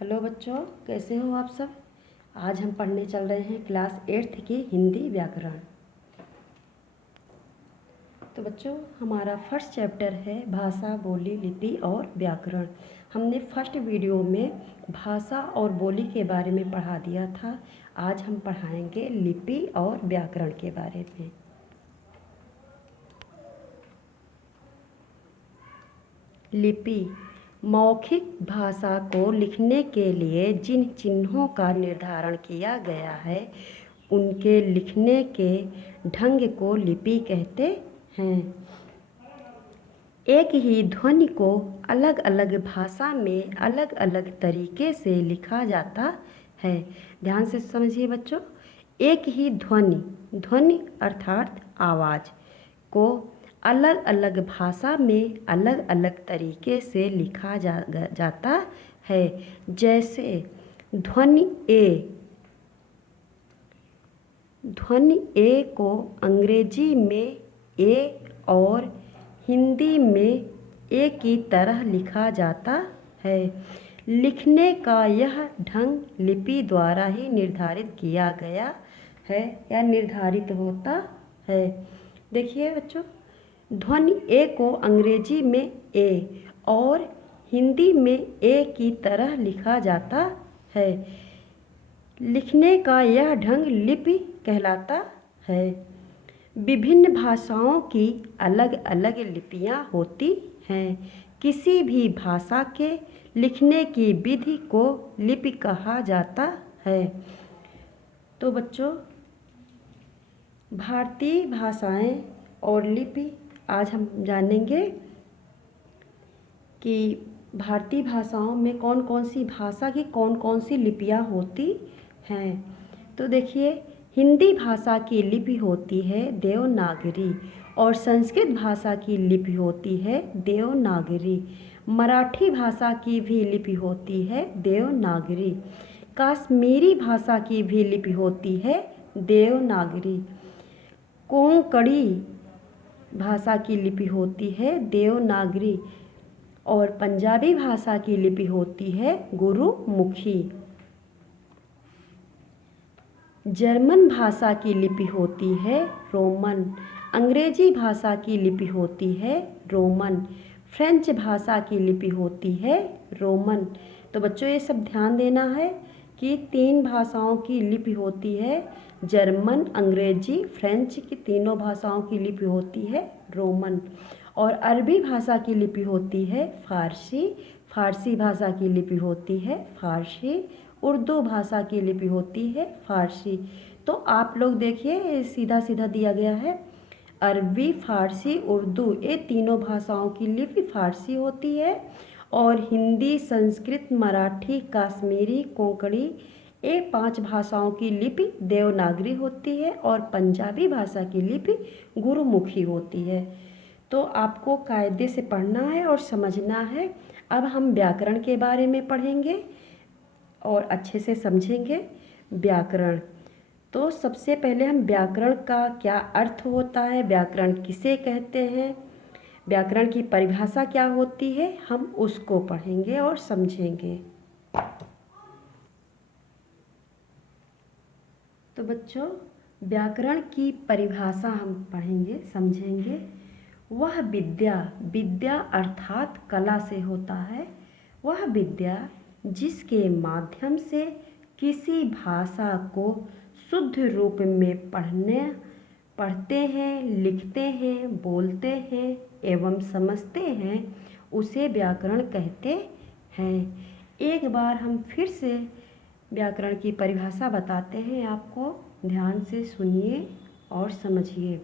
Hello बच्चों, कैसे हो आप सब। आज हम पढ़ने चल रहे हैं क्लास 8th की हिंदी व्याकरण। तो बच्चों, हमारा फर्स्ट चैप्टर है भाषा, बोली, लिपि और व्याकरण। हमने फर्स्ट वीडियो में भाषा और बोली के बारे में पढ़ा दिया था। आज हम पढ़ाएंगे लिपि और व्याकरण के बारे में। लिपि मौखिक भाषा को लिखने के लिए जिन चिन्हों का निर्धारण किया गया है उनके लिखने के ढंग को लिपि कहते हैं। एक ही ध्वनि को अलग अलग भाषा में अलग अलग तरीके से लिखा जाता है। ध्यान से समझिए बच्चों, एक ही ध्वनि अर्थात आवाज़ को अलग अलग भाषा में अलग अलग तरीके से लिखा जाता है। जैसे ध्वनि ए को अंग्रेजी में ए और हिंदी में ए की तरह लिखा जाता है। लिखने का यह ढंग लिपि द्वारा ही निर्धारित किया गया है या निर्धारित होता है। देखिए बच्चों, ध्वनि ए को अंग्रेजी में ए और हिंदी में ए की तरह लिखा जाता है। लिखने का यह ढंग लिपि कहलाता है। विभिन्न भाषाओं की अलग अलग लिपियां होती हैं। किसी भी भाषा के लिखने की विधि को लिपि कहा जाता है। तो बच्चों, भारतीय भाषाएं और लिपि आज हम जानेंगे कि भारतीय भाषाओं में कौन कौन सी भाषा की कौन कौन सी लिपियां होती हैं। तो देखिए, हिंदी भाषा की लिपि होती है देवनागरी और संस्कृत भाषा की लिपि होती है देवनागरी। मराठी भाषा की भी लिपि होती है देवनागरी। कश्मीरी भाषा की भी लिपि होती है देवनागरी। कोंकणी भाषा की लिपि होती है देवनागरी और पंजाबी भाषा की लिपि होती है गुरुमुखी। जर्मन भाषा की लिपि होती है रोमन। अंग्रेजी भाषा की लिपि होती है रोमन। फ्रेंच भाषा की लिपि होती है रोमन। तो बच्चों, ये सब ध्यान देना है कि 3 भाषाओं की लिपि होती है जर्मन, अंग्रेजी, फ्रेंच की तीनों भाषाओं की लिपि होती है रोमन। और अरबी भाषा की लिपि होती है फारसी। फारसी भाषा की लिपि होती है फारसी। उर्दू भाषा की लिपि होती है फारसी। तो आप लोग देखिए, सीधा सीधा दिया गया है। अरबी, फारसी, उर्दू, ये तीनों भाषाओं की लिपि फारसी होती है और हिंदी, संस्कृत, मराठी, कश्मीरी, कोंकणी, ये 5 भाषाओं की लिपि देवनागरी होती है और पंजाबी भाषा की लिपि गुरुमुखी होती है। तो आपको कायदे से पढ़ना है और समझना है। अब हम व्याकरण के बारे में पढ़ेंगे और अच्छे से समझेंगे व्याकरण। तो सबसे पहले हम व्याकरण का क्या अर्थ होता है, व्याकरण किसे कहते हैं, व्याकरण की परिभाषा क्या होती है, हम उसको पढ़ेंगे और समझेंगे। तो बच्चों, व्याकरण की परिभाषा हम पढ़ेंगे, समझेंगे। वह विद्या अर्थात कला से होता है। वह विद्या जिसके माध्यम से किसी भाषा को शुद्ध रूप में पढ़ते हैं, लिखते हैं, बोलते हैं एवं समझते हैं, उसे व्याकरण कहते हैं। एक बार हम फिर से व्याकरण की परिभाषा बताते हैं आपको, ध्यान से सुनिए और समझिए।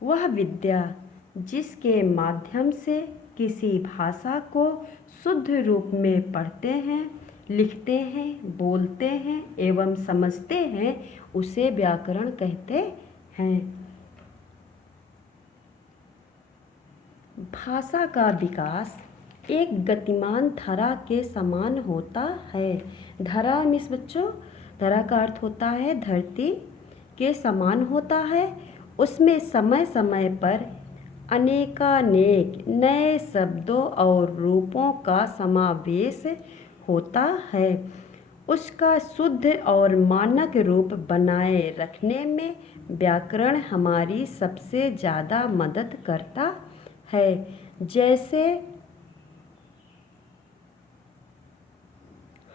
वह विद्या जिसके माध्यम से किसी भाषा को शुद्ध रूप में पढ़ते हैं, लिखते हैं, बोलते हैं एवं समझते हैं, उसे व्याकरण कहते हैं। भाषा का विकास एक गतिमान धारा के समान होता है। धारा मिस बच्चों, धारा का अर्थ होता है धरती के समान होता है। उसमें समय समय पर अनेकानेक नए शब्दों और रूपों का समावेश होता है, उसका शुद्ध और मानक रूप बनाए रखने में व्याकरण हमारी सबसे ज़्यादा मदद करता है। जैसे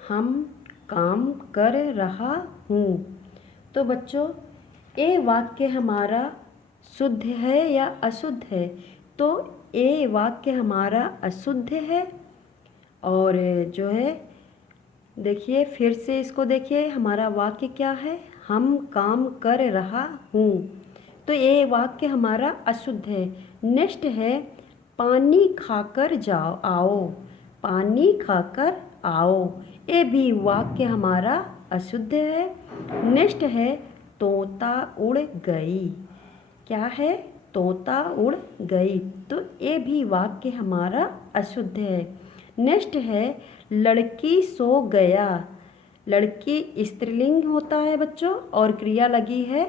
हम काम कर रहा हूँ। तो बच्चों, ये वाक्य हमारा शुद्ध है या अशुद्ध है? तो ये वाक्य हमारा अशुद्ध है। और जो है, देखिए फिर से इसको देखिए, हमारा वाक्य क्या है? हम काम कर रहा हूँ। तो ये वाक्य हमारा अशुद्ध है। नेक्स्ट है पानी खाकर जाओ आओ, पानी खाकर आओ। ये भी वाक्य हमारा अशुद्ध है। नेक्स्ट है तोता उड़ गई। क्या है? तोता उड़ गई। तो ये भी वाक्य हमारा अशुद्ध है। नेक्स्ट है लड़की सो गया। लड़की स्त्रीलिंग होता है बच्चों, और क्रिया लगी है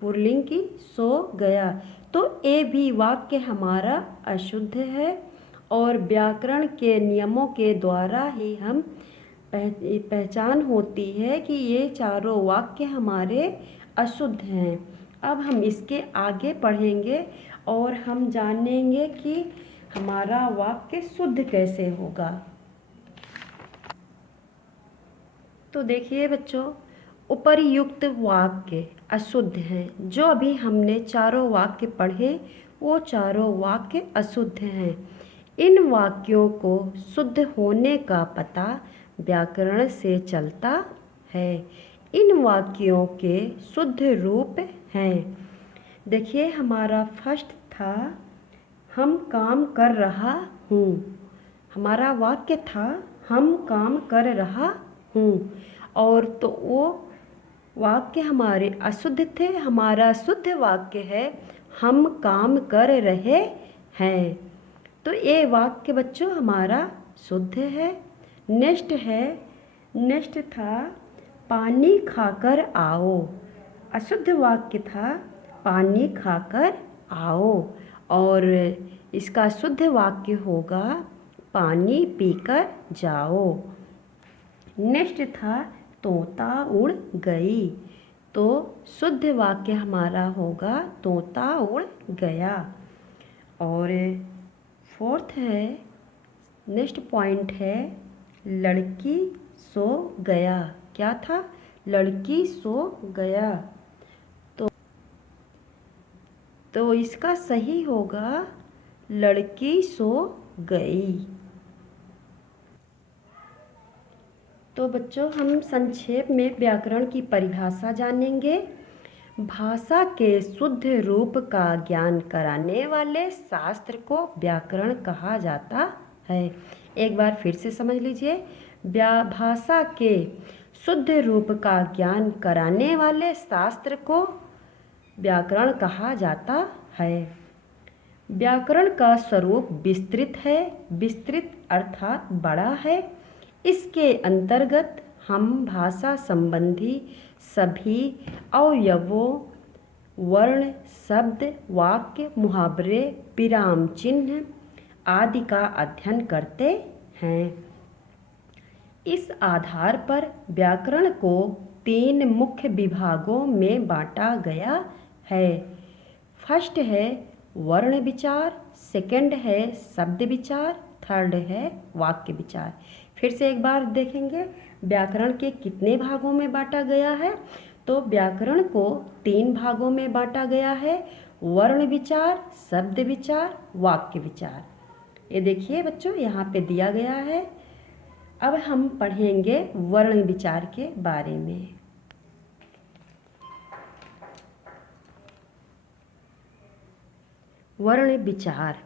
पुल्लिंग की, सो गया। तो ये भी वाक्य हमारा अशुद्ध है। और व्याकरण के नियमों के द्वारा ही हम पहचान होती है कि ये चारों वाक्य हमारे अशुद्ध हैं। अब हम इसके आगे पढ़ेंगे और हम जानेंगे कि हमारा वाक्य शुद्ध कैसे होगा। तो देखिए बच्चों, उपर्युक्त वाक्य अशुद्ध हैं। जो अभी हमने चारों वाक्य पढ़े वो चारों वाक्य अशुद्ध हैं। इन वाक्यों को शुद्ध होने का पता व्याकरण से चलता है। इन वाक्यों के शुद्ध रूप हैं। देखिए हमारा फर्स्ट था हम काम कर रहा हूँ। हमारा वाक्य था हम काम कर रहा हूँ। और तो वो वाक्य हमारे अशुद्ध थे। हमारा शुद्ध वाक्य है हम काम कर रहे हैं। तो ये वाक्य बच्चों हमारा शुद्ध है। नेक्स्ट था पानी खाकर आओ। अशुद्ध वाक्य था पानी खाकर आओ। और इसका शुद्ध वाक्य होगा पानी पीकर जाओ। नेक्स्ट था तोता उड़ गई। तो शुद्ध वाक्य हमारा होगा तोता उड़ गया। और फोर्थ है, नेक्स्ट पॉइंट है लड़की सो गया। क्या था? लड़की सो गया। तो इसका सही होगा लड़की सो गई। तो बच्चों, हम संक्षेप में व्याकरण की परिभाषा जानेंगे। भाषा के शुद्ध रूप का ज्ञान कराने वाले शास्त्र को व्याकरण कहा जाता है। एक बार फिर से समझ लीजिए, भाषा के शुद्ध रूप का ज्ञान कराने वाले शास्त्र को व्याकरण कहा जाता है। व्याकरण का स्वरूप विस्तृत है। विस्तृत अर्थात बड़ा है। इसके अंतर्गत हम भाषा संबंधी सभी अवयवों, वर्ण, शब्द, वाक्य, मुहावरे, विराम चिन्ह आदि का अध्ययन करते हैं। इस आधार पर व्याकरण को 3 मुख्य विभागों में बांटा गया है। फर्स्ट है वर्ण विचार, सेकंड है शब्द विचार, थर्ड है वाक्य विचार। फिर से एक बार देखेंगे व्याकरण के कितने भागों में बांटा गया है। तो व्याकरण को 3 भागों में बांटा गया है, वर्ण विचार, शब्द विचार, वाक्य विचार। ये देखिए बच्चों यहाँ पे दिया गया है। अब हम पढ़ेंगे वर्ण विचार के बारे में। वर्ण विचार,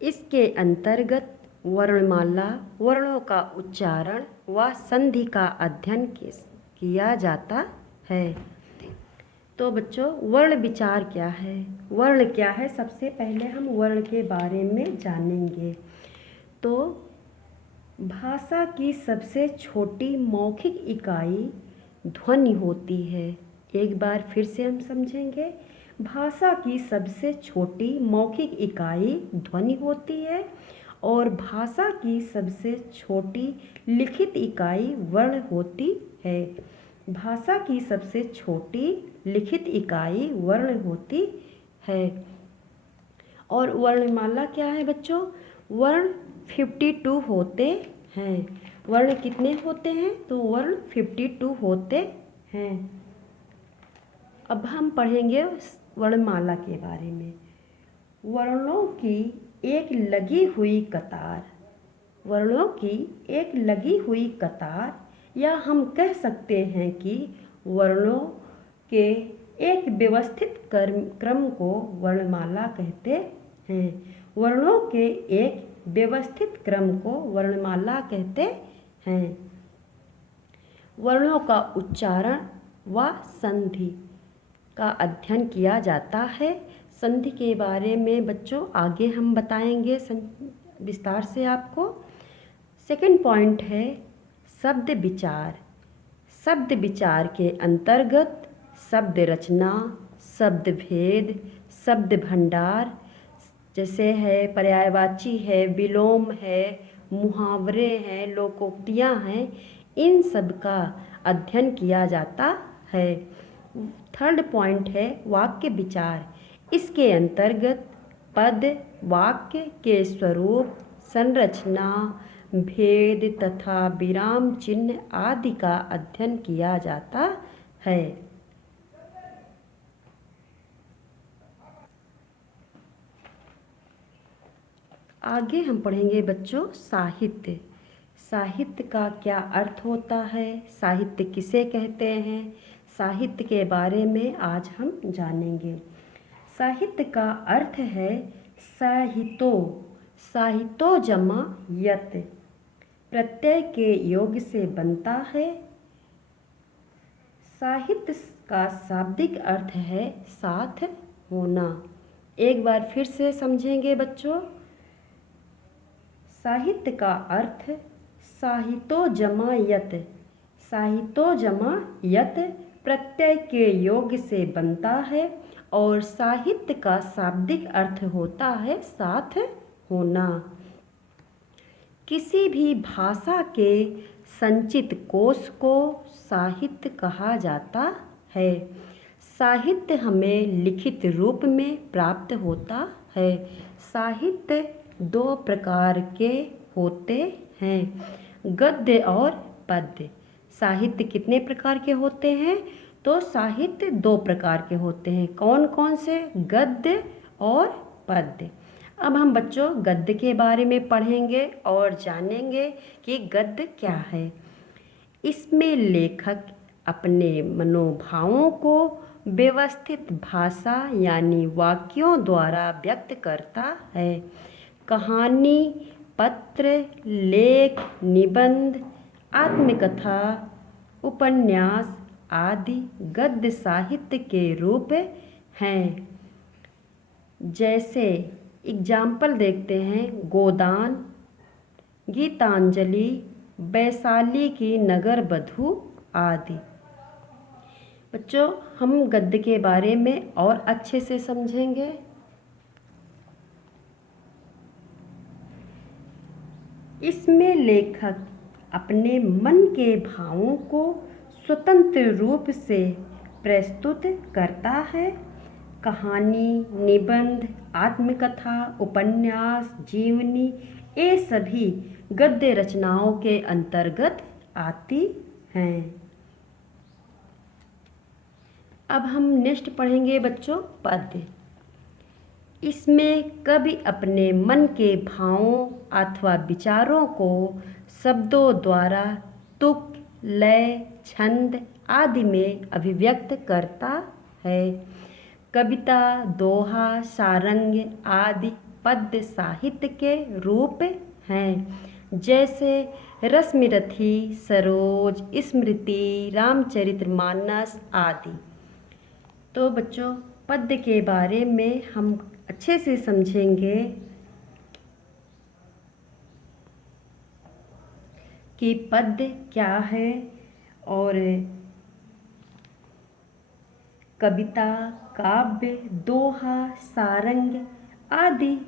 इसके अंतर्गत वर्णमाला, वर्णों का उच्चारण व संधि का अध्ययन किया जाता है। तो बच्चों, वर्ण विचार क्या है? वर्ण क्या है? सबसे पहले हम वर्ण के बारे में जानेंगे। तो भाषा की सबसे छोटी मौखिक इकाई ध्वनि होती है। एक बार फिर से हम समझेंगे, भाषा की सबसे छोटी मौखिक इकाई ध्वनि होती है और भाषा की सबसे छोटी लिखित इकाई वर्ण होती है। भाषा की सबसे छोटी लिखित इकाई वर्ण होती है। और वर्णमाला क्या है बच्चों? वर्ण 52 होते हैं। वर्ण कितने होते हैं? तो वर्ण 52 होते हैं। अब हम पढ़ेंगे वर्णमाला के बारे में। वर्णों की एक लगी हुई कतार। वर्णों की एक लगी हुई कतार, या हम कह सकते हैं कि वर्णों के एक व्यवस्थित क्रम को वर्णमाला कहते हैं। वर्णों के एक व्यवस्थित क्रम को वर्णमाला कहते हैं। वर्णों का उच्चारण व संधि का अध्ययन किया जाता है। संधि के बारे में बच्चों आगे हम बताएंगे विस्तार से आपको। सेकंड पॉइंट है शब्द विचार। शब्द विचार के अंतर्गत शब्द रचना, शब्द भेद, शब्द भंडार जैसे है पर्यायवाची है, विलोम है, मुहावरे हैं, लोकोक्तियाँ हैं, इन सब का अध्ययन किया जाता है। थर्ड पॉइंट है वाक्य विचार। इसके अंतर्गत पद, वाक्य के स्वरूप, संरचना, भेद तथा विराम चिन्ह आदि का अध्ययन किया जाता है। आगे हम पढ़ेंगे बच्चों साहित्य। साहित्य का क्या अर्थ होता है? साहित्य किसे कहते हैं? साहित्य के बारे में आज हम जानेंगे। साहित्य का अर्थ है साहितो। साहितो जमा यत प्रत्यय के योग से बनता है। साहित्य का शाब्दिक अर्थ है साथ होना। एक बार फिर से समझेंगे बच्चों। साहित्य का अर्थ साहितो जमा यत। साहितो जमा यत प्रत्यय के योग से बनता है और साहित्य का शाब्दिक अर्थ होता है साथ होना। किसी भी भाषा के संचित कोश को साहित्य कहा जाता है। साहित्य हमें लिखित रूप में प्राप्त होता है। साहित्य दो प्रकार के होते हैं, गद्य और पद्य। साहित्य कितने प्रकार के होते हैं? तो साहित्य दो प्रकार के होते हैं। कौन कौन से? गद्य और पद्य। अब हम बच्चों गद्य के बारे में पढ़ेंगे और जानेंगे कि गद्य क्या है। इसमें लेखक अपने मनोभावों को व्यवस्थित भाषा यानी वाक्यों द्वारा व्यक्त करता है। कहानी, पत्र, लेख, निबंध, आत्मकथा, उपन्यास आदि गद्य साहित्य के रूप हैं। जैसे एग्जाम्पल देखते हैं गोदान, गीतांजलि, वैशाली की नगर बधू आदि। बच्चों हम गद्य के बारे में और अच्छे से समझेंगे। इसमें लेखक अपने मन के भावों को स्वतंत्र रूप से प्रस्तुत करता है। कहानी, निबंध, आत्मकथा, उपन्यास, जीवनी ये सभी गद्य रचनाओं के अंतर्गत आती हैं। अब हम नेक्स्ट पढ़ेंगे बच्चों पद्य। इसमें कवि अपने मन के भावों अथवा विचारों को शब्दों द्वारा तुक, लय, छंद आदि में अभिव्यक्त करता है। कविता, दोहा, सारंग आदि पद्य साहित्य के रूप हैं। जैसे रश्मिरथी, सरोज, स्मृति, रामचरितमानस आदि। तो बच्चों पद्य के बारे में हम अच्छे से समझेंगे कि पद्य क्या है और कविता, काव्य, दोहा, सारंग आदि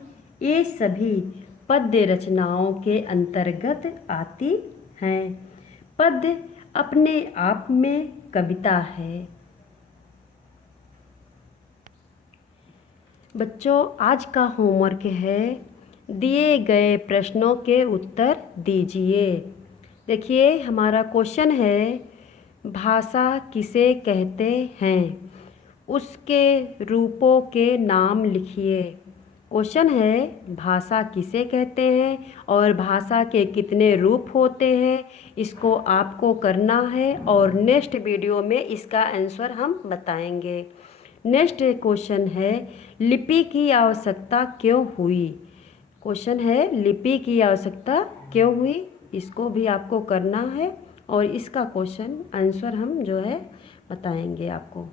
ये सभी पद्य रचनाओं के अंतर्गत आती हैं। पद्य अपने आप में कविता है। बच्चों, आज का होमवर्क है, दिए गए प्रश्नों के उत्तर दीजिए। देखिए, हमारा क्वेश्चन है, भाषा किसे कहते हैं, उसके रूपों के नाम लिखिए। क्वेश्चन है, भाषा किसे कहते हैं और भाषा के कितने रूप होते हैं, इसको आपको करना है और नेक्स्ट वीडियो में इसका आंसर हम बताएंगे। नेक्स्ट क्वेश्चन है, लिपि की आवश्यकता क्यों हुई। क्वेश्चन है, लिपि की आवश्यकता क्यों हुई, इसको भी आपको करना है और इसका क्वेश्चन आंसर हम जो है बताएंगे आपको।